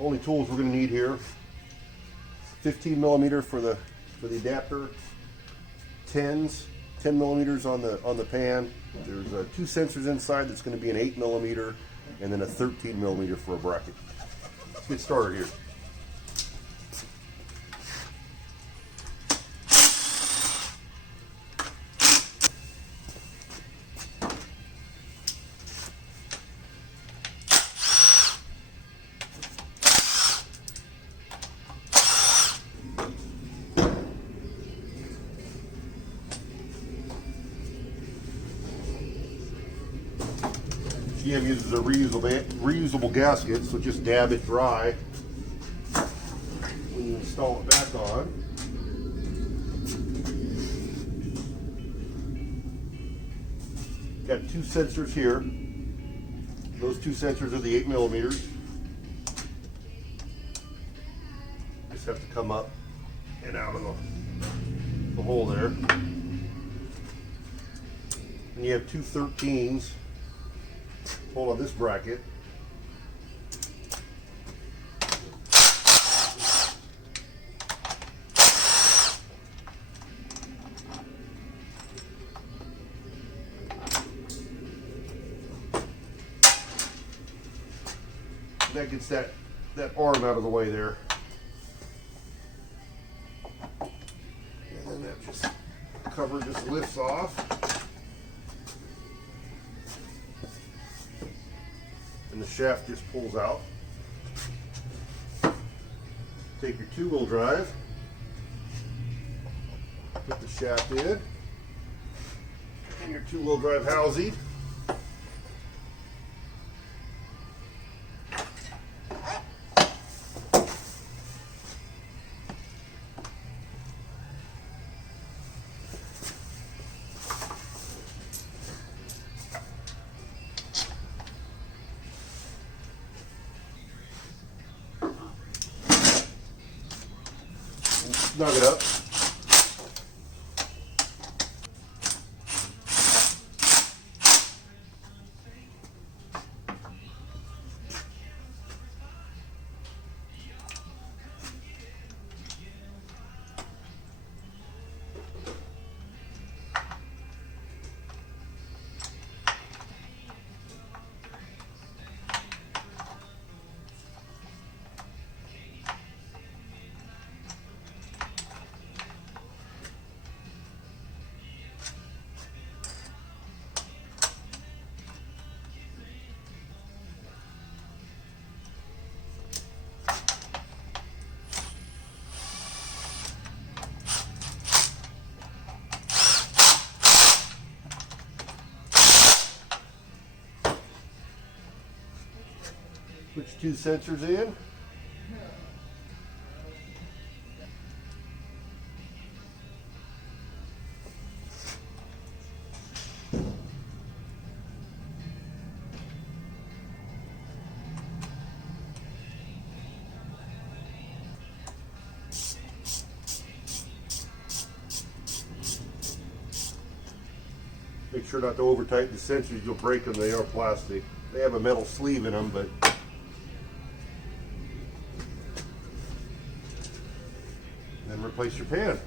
only tools we're going to need here: 15 millimeter for the adapter, 10 millimeters on the pan. There's two sensors inside. That's going to be an 8 millimeter and then a 13 millimeter for a bracket. Let's get started here. GM uses a reusable gasket, so just dab it dry when you install it back on. Got two sensors here. Those two sensors are the 8 millimeters. Just have to come up and out of the hole there. And you have two 13s. Hold on this bracket. That gets that arm out of the way there. And then that just cover just lifts off. And the shaft just pulls out. Take your two-wheel drive, put the shaft in, and your two-wheel drive housing. Snug it up. Put your two sensors in. Make sure not to over tighten the sensors, you'll break them. They are plastic. They have a metal sleeve in them, but then replace your pan.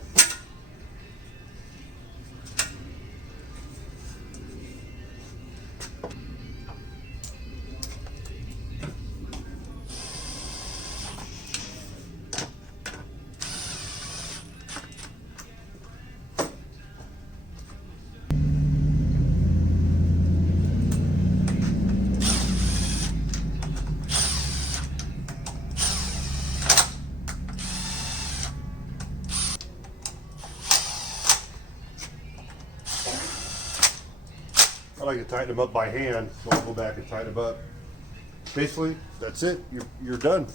I like to tighten them up by hand, so I'll go back and tighten them up. Basically, that's it. You're done.